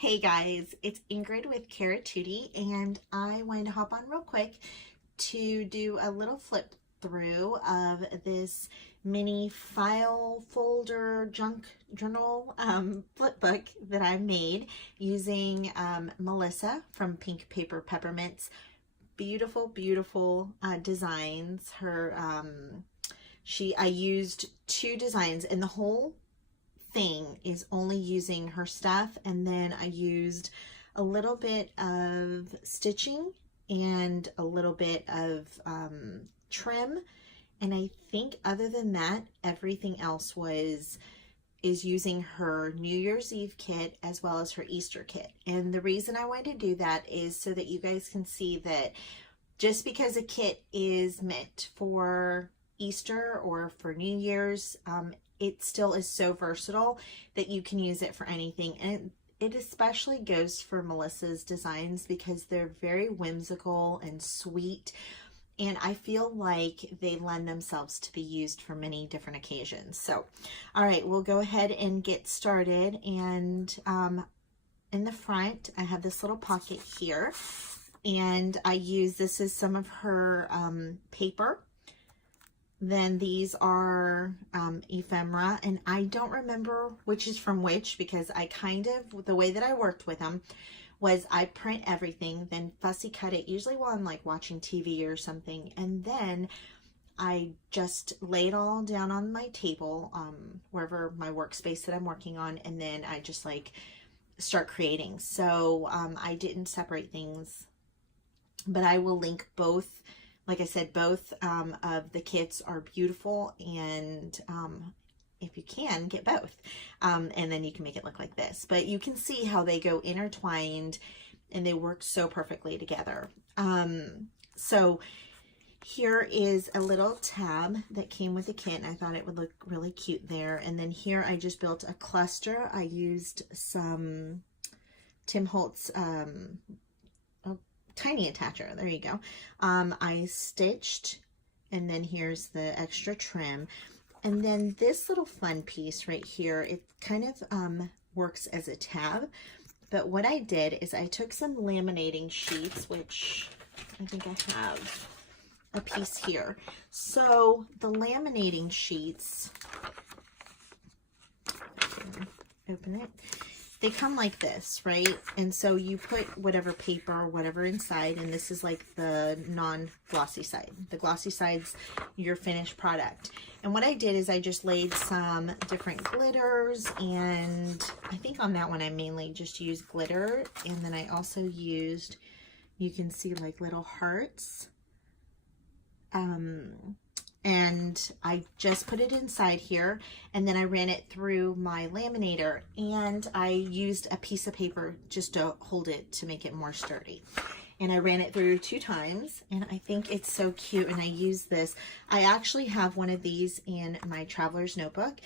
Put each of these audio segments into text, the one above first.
Hey guys, it's Ingrid with Karatootie, and I wanted to hop on real quick to do a little flip through of this mini file folder junk journal flip book that I made using Melissa from Pink Paper Peppermints. Beautiful, beautiful designs. I used two designs, and the whole thing is only using her stuff, and then I used a little bit of stitching and a little bit of trim, and I think other than that everything else is using her New Year's Eve kit as well as her Easter kit. And the reason I wanted to do that is so that you guys can see that just because a kit is meant for Easter or for New Year's, it still is so versatile that you can use it for anything. And it especially goes for Melissa's designs because they're very whimsical and sweet. And I feel like they lend themselves to be used for many different occasions. So, all right, we'll go ahead and get started. And in the front, I have this little pocket here. And this is some of her paper. Then these are ephemera, and I don't remember which is from which because the way that I worked with them was I print everything, then fussy cut it, usually while I'm like watching TV or something, and then I just lay it all down on my table, wherever my workspace that I'm working on, and then I just like start creating. So I didn't separate things, but I will link both. Like I said, both of the kits are beautiful, and if you can, get both. And then you can make it look like this. But you can see how they go intertwined, and they work so perfectly together. So here is a little tab that came with the kit, and I thought it would look really cute there. And then here I just built a cluster. I used some Tim Holtz tiny attacher. There you go. I stitched, and then here's the extra trim. And then this little fun piece right here, it kind of works as a tab. But what I did is I took some laminating sheets, which I think I have a piece here. So the laminating sheets, open it. They come like this, right? And so you put whatever paper or whatever inside, and this is like the non-glossy side. The glossy side's your finished product. And what I did is I just laid some different glitters, and I think on that one I mainly just used glitter, and then I also used, you can see like little hearts. And I just put it inside here, and then I ran it through my laminator, and I used a piece of paper just to hold it to make it more sturdy. And I ran it through 2 times, and I think it's so cute. And I use this. I actually have one of these in my traveler's notebook,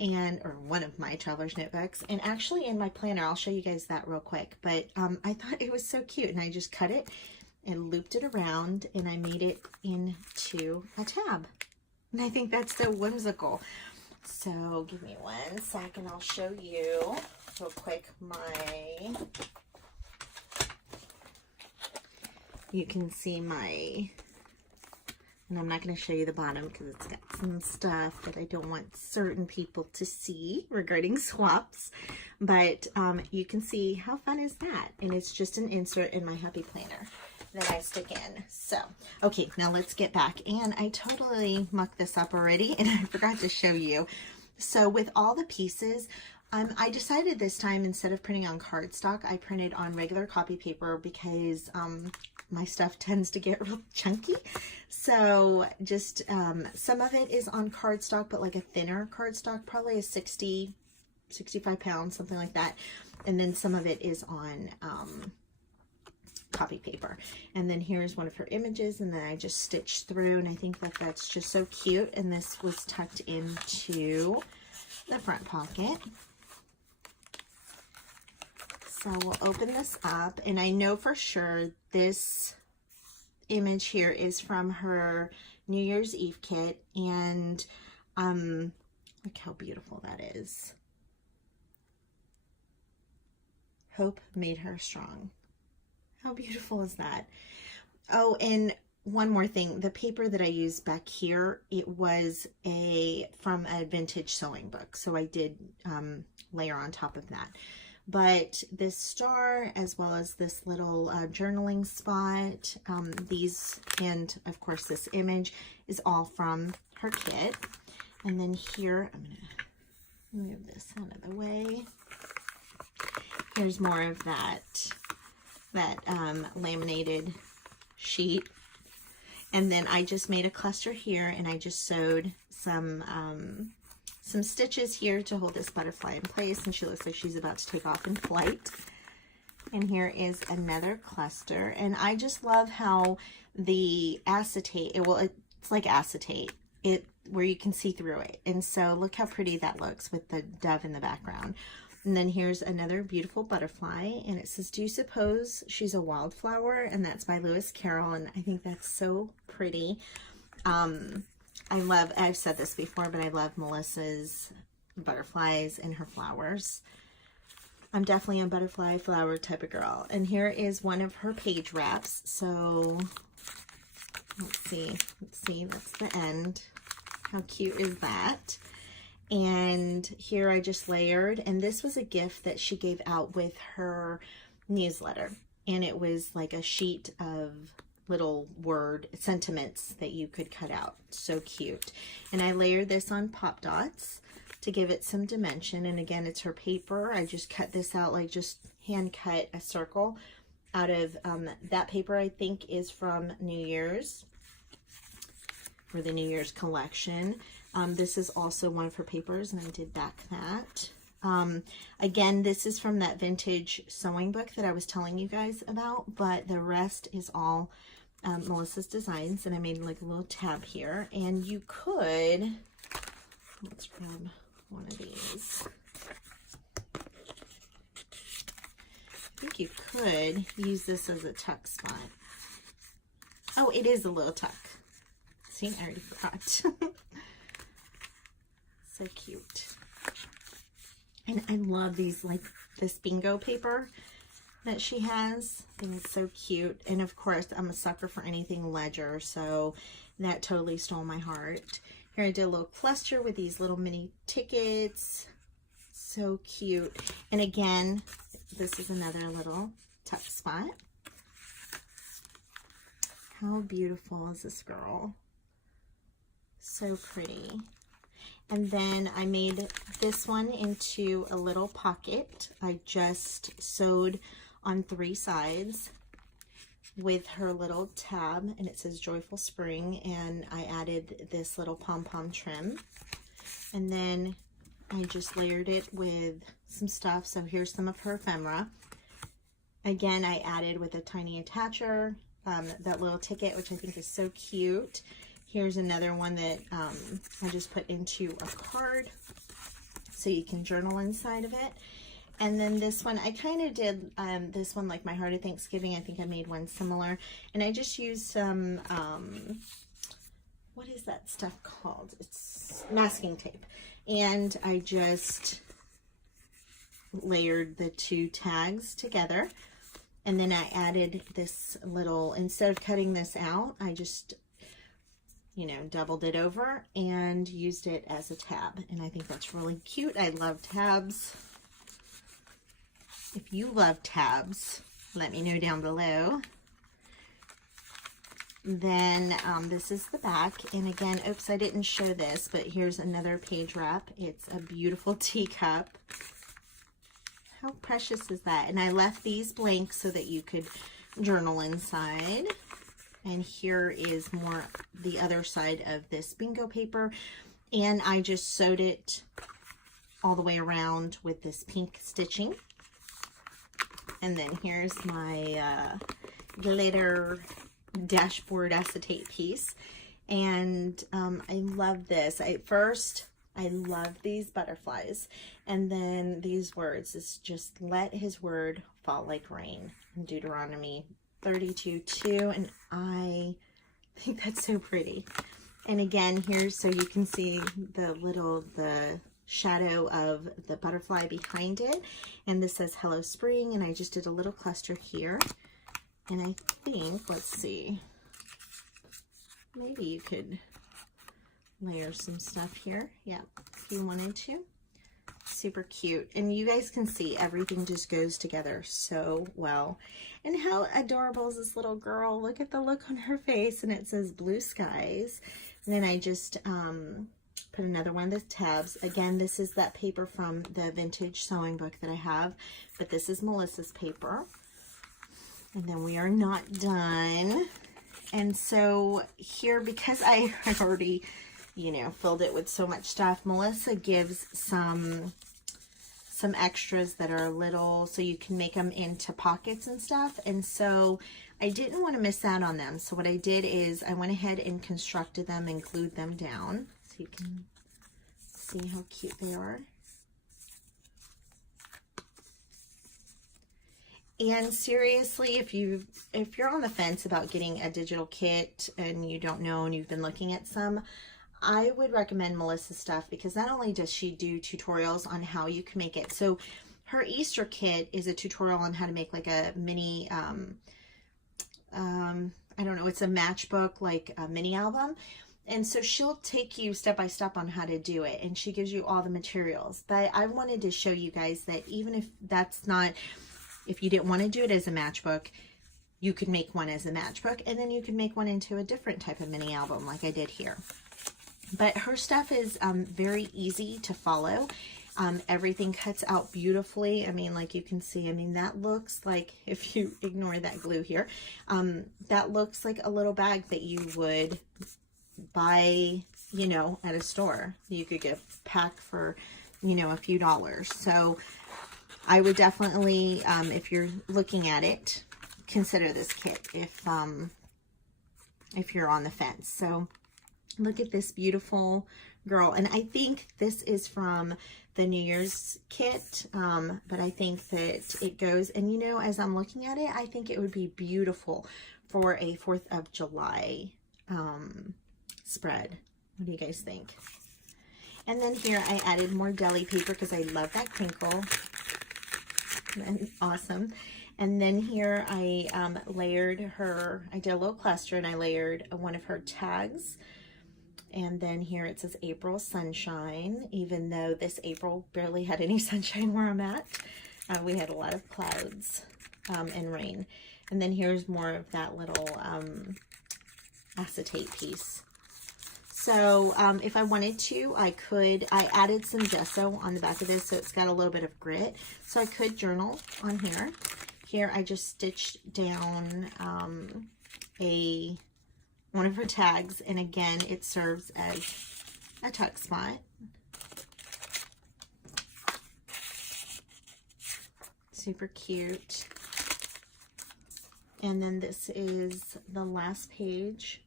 or one of my traveler's notebooks, and actually in my planner. I'll show you guys that real quick. But I thought it was so cute, and I just cut it and looped it around, and I made it into a tab. And I think that's so whimsical. So give me 1 second, I'll show you real quick you can see and I'm not going to show you the bottom because it's got some stuff that I don't want certain people to see regarding swaps, but you can see how fun is that. And it's just an insert in my Happy Planner that I stick in. So, okay, now let's get back. And I totally mucked this up already, and I forgot to show you. So with all the pieces, I decided this time, instead of printing on cardstock, I printed on regular copy paper because my stuff tends to get real chunky. So just some of it is on cardstock, but like a thinner cardstock, probably a 65 pounds, something like that. And then some of it is on copy paper. And then here's one of her images, and then I just stitched through, and I think that that's just so cute. And this was tucked into the front pocket. So we'll open this up, and I know for sure this image here is from her New Year's Eve kit, and look how beautiful that is. Hope made her strong. How beautiful is that? Oh, and one more thing, the paper that I used back here, it was from a vintage sewing book, so I did layer on top of that. But this star, as well as this little journaling spot, these, and of course this image, is all from her kit. And then here, I'm gonna move this out of the way. Here's more of that laminated sheet. And then I just made a cluster here, and I just sewed some stitches here to hold this butterfly in place, and she looks like she's about to take off in flight. And here is another cluster, and I just love how the acetate, it's like acetate, where you can see through it. And so look how pretty that looks with the dove in the background. And then here's another beautiful butterfly, and it says, "Do you suppose she's a wildflower?" And that's by Lewis Carroll, and I think that's so pretty. I've said this before, but I love Melissa's butterflies and her flowers. I'm definitely a butterfly flower type of girl. And here is one of her page wraps. So let's see, that's the end. How cute is that? And here I just layered, and this was a gift that she gave out with her newsletter, and it was like a sheet of little word sentiments that you could cut out. So cute. And I layered this on pop dots to give it some dimension. And again, it's her paper. I just cut this out, like just hand cut a circle out of that paper. I think is from New Year's, or the New Year's collection. This is also one of her papers, and I did back that. Again, this is from that vintage sewing book that I was telling you guys about, but the rest is all Melissa's designs, and I made like a little tab here. And you could, let's grab one of these. I think you could use this as a tuck spot. Oh, it is a little tuck. See, I already forgot. So cute. And I love these, like this bingo paper that she has. I think it's so cute. And of course, I'm a sucker for anything ledger, so that totally stole my heart. Here I did a little cluster with these little mini tickets. So cute. And again, this is another little tuck spot. How beautiful is this girl? So pretty. And then I made this one into a little pocket. I just sewed on 3 sides with her little tab, and it says Joyful Spring, and I added this little pom-pom trim. And then I just layered it with some stuff. So here's some of her ephemera. Again, I added with a tiny attacher, that little ticket, which I think is so cute. Here's another one that I just put into a card so you can journal inside of it. And then this one, I kind of did this one like my Heart of Thanksgiving. I think I made one similar. And I just used some, what is that stuff called? It's masking tape. And I just layered the 2 tags together. And then I added this little, instead of cutting this out, I just, you know, doubled it over and used it as a tab. And I think that's really cute. I love tabs. If you love tabs, let me know down below. Then this is the back. And again, oops, I didn't show this, but here's another page wrap. It's a beautiful teacup. How precious is that? And I left these blank so that you could journal inside. And here is more the other side of this bingo paper. And I just sewed it all the way around with this pink stitching. And then here's my glitter dashboard acetate piece. And I love this. I love these butterflies. And then these words, it's just let his word fall like rain in Deuteronomy 32:2, and I think that's so pretty. And again, here's so you can see the shadow of the butterfly behind it. And this says Hello Spring, and I just did a little cluster here. And I think, let's see, maybe you could layer some stuff here. Yeah, if you wanted to. Super cute. And you guys can see everything just goes together so well. And how adorable is this little girl? Look at the look on her face, and it says Blue Skies. And then I just put another one of the tabs. Again, this is that paper from the vintage sewing book that I have, but this is Melissa's paper. And then we are not done. And so here, because I had already, you know, filled it with so much stuff, Melissa gives some extras that are little, so you can make them into pockets and stuff. And so I didn't want to miss out on them. So what I did is I went ahead and constructed them and glued them down. So you can see how cute they are. And seriously, if you're on the fence about getting a digital kit and you don't know and you've been looking at some, I would recommend Melissa's stuff, because not only does she do tutorials on how you can make it. So her Easter kit is a tutorial on how to make like a mini, I don't know, it's a matchbook, like a mini album. And so she'll take you step by step on how to do it, and she gives you all the materials. But I wanted to show you guys that even if that's not, if you didn't want to do it as a matchbook, you could make one as a matchbook, and then you could make one into a different type of mini album like I did here. But her stuff is very easy to follow. Everything cuts out beautifully. I mean, like you can see, I mean, that looks like, if you ignore that glue here, that looks like a little bag that you would buy, you know, at a store. You could get a pack for, you know, a few dollars. So I would definitely, if you're looking at it, consider this kit if you're on the fence. So look at this beautiful girl. And I think this is from the New Year's kit, but I think that it goes, and you know, as I'm looking at it, I think it would be beautiful for a 4th of July spread. What do you guys think? And then here I added more deli paper because I love that crinkle. And awesome. And then here I layered her, I did a little cluster, and I layered one of her tags. And then here it says April Sunshine, even though this April barely had any sunshine where I'm at. We had a lot of clouds and rain. And then here's more of that little acetate piece. So if I wanted to, I added some gesso on the back of this, so it's got a little bit of grit. So I could journal on here. Here I just stitched down one of her tags, and again, it serves as a tuck spot. Super cute. And then this is the last page.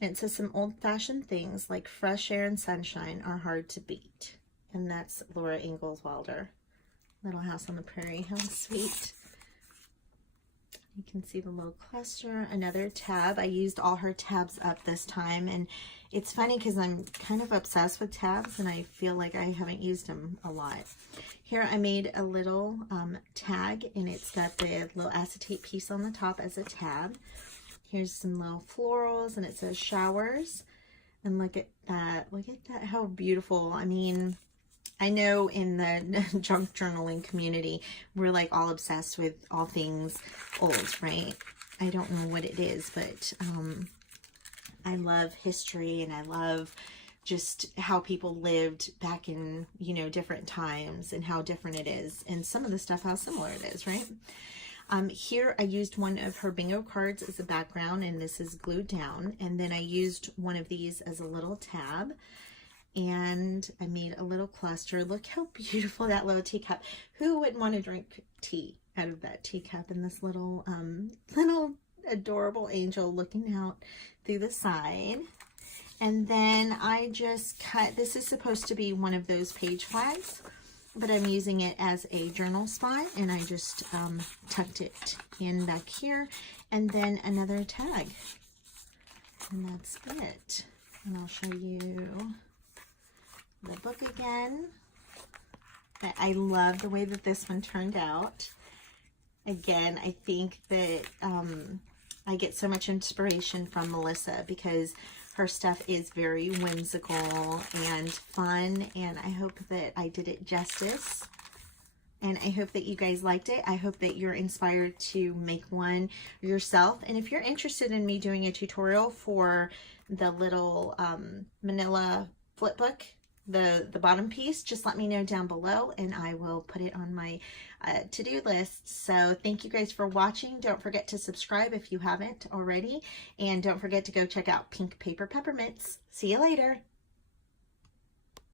And it says some old-fashioned things like fresh air and sunshine are hard to beat. And that's Laura Ingalls Wilder. Little House on the Prairie. How sweet. You can see the little cluster. Another tab. I used all her tabs up this time. And it's funny because I'm kind of obsessed with tabs, and I feel like I haven't used them a lot. Here I made a little tag, and it's got the little acetate piece on the top as a tab. Here's some little florals, and it says showers. And look at that. Look at that. How beautiful. I mean, I know in the junk journaling community, we're like all obsessed with all things old, right? I don't know what it is, but I love history, and I love just how people lived back in, you know, different times, and how different it is. And some of the stuff, how similar it is, right? Here I used one of her bingo cards as a background, and this is glued down. And then I used one of these as a little tab, and I made a little cluster. Look how beautiful that little teacup. Who wouldn't want to drink tea out of that teacup? And this little adorable angel looking out through the side. And then I just cut, this is supposed to be one of those page flags, but I'm using it as a journal spot, and I just tucked it in back here, and then another tag, and that's it. And I'll show you the book again. But I love the way that this one turned out. Again, I think that I get so much inspiration from Melissa because her stuff is very whimsical and fun, and I hope that I did it justice. And I hope that you guys liked it. I hope that you're inspired to make one yourself. And if you're interested in me doing a tutorial for the little manila flip book, the bottom piece, just let me know down below and I will put it on my to-do list. So thank you guys for watching. Don't forget to subscribe if you haven't already. And don't forget to go check out Pink Paper Peppermints. See you later.